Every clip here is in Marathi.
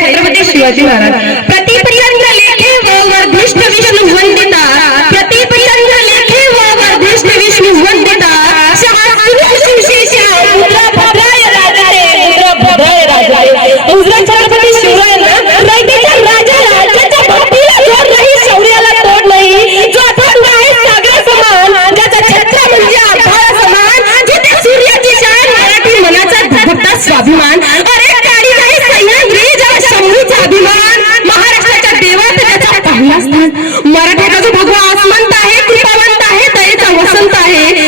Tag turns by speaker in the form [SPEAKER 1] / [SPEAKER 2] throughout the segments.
[SPEAKER 1] छत्रपती शिवाजी महाराज. प्रति जिवंत आहे.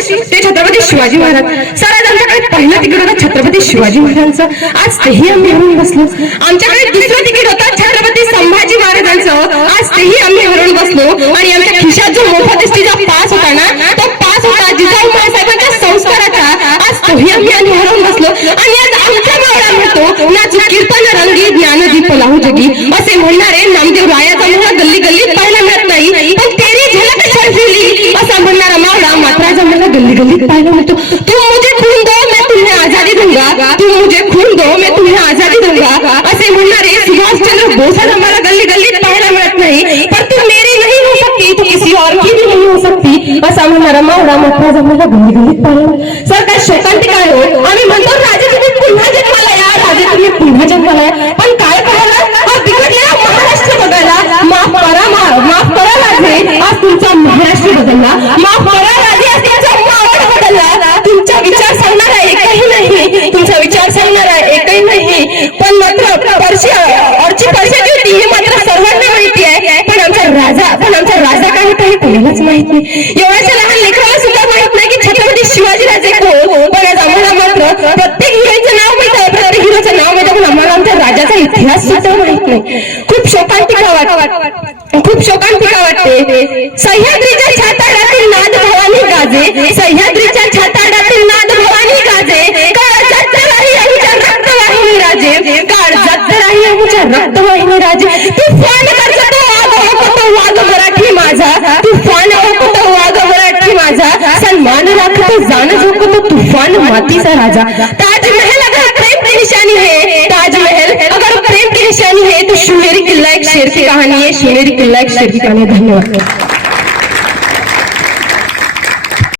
[SPEAKER 1] ते छत्रपती ते छत्रपती शिवाजी महाराज. सर आमच्याकडे पहिलं तिकीट होतं छत्रपती शिवाजी महाराजांचं. आज तेही आम्ही हरून बसलो. आमच्याकडे दुसरं तिकीट होतं छत्रपती संभाजी महाराजांचं. आज तेही आम्ही हरून बसलो. आणि आमच्या खिशात जो मोफत एसटीचा पास होता ना तो पास होता जिजाऊ महासाहेबांच्या संस्काराचा. आज तोही आम्ही आम्ही हरून बसलो. आणि आज आमचा मावळा म्हणतो नाचू कीर्तन रंगी ज्ञानदीप लाहू जगी. असे म्हणणारे नामदेव रायाचा मोह गल्ली गल्लीत घबरा जाओ मैंने गली गली पायरों में तो तुम मुझे खून दो, मैं तुम्हें आज़ादी दूँगा। तुम मुझे खून दो, मैं तुम्हें आज़ादी दूँगा। ऐसे मुन्ना रे, सुभाष चंद्र बोस हमारा गली गली पायरा मत नहीं। पर तुम मेरी नहीं हो सकती तो किसी और की भी नहीं हो सकती। बस असा हमारा माँ राम अपना अठरा जमेला गली गली पायरा सर का शोकांती काय हो, आम्ही मंदोर राजे तुम्ही पुन्हा जन्म लाया राजे तुम्ही पुन्हा जन्म लाया पर माहीत नाही एवढ्याशा लहान लेकराला सुद्धा माहीत नाही की छत्रपती शिवाजी राजे कोण? पण आज आम्हाला मात्र प्रत्येक हिरोईचं नाव माहीत आहे प्रत्येक हिरोचं नाव माहीत आहे पण आम्हाला आमच्या राजाचा इतिहास सुद्धा माहीत नाही. खूप शोकांतिका वाट खूप शोकांतिका वाटते. सह्याद्रीच्या छाताडातील नाद भवानी गाजे सह्याद्रीच्या छाताडातील नाद भवानी गाजे काळजात राही आमच्या रक्तवाहिनी राजे. काळजात राही आमच्या रक्तवाहिनी राजे. तुफान सन्मान राखतो तो तूफान तुफान मातीचा राजा. ताजमहल अगर प्रेम की निशानी है ताजमहल अगर प्रेम की निशानी है तो शिवनेरी किल्ला एक शेर की कहानी है शिवनेरी किल्ला एक शेर की कहानी है. धन्यवाद.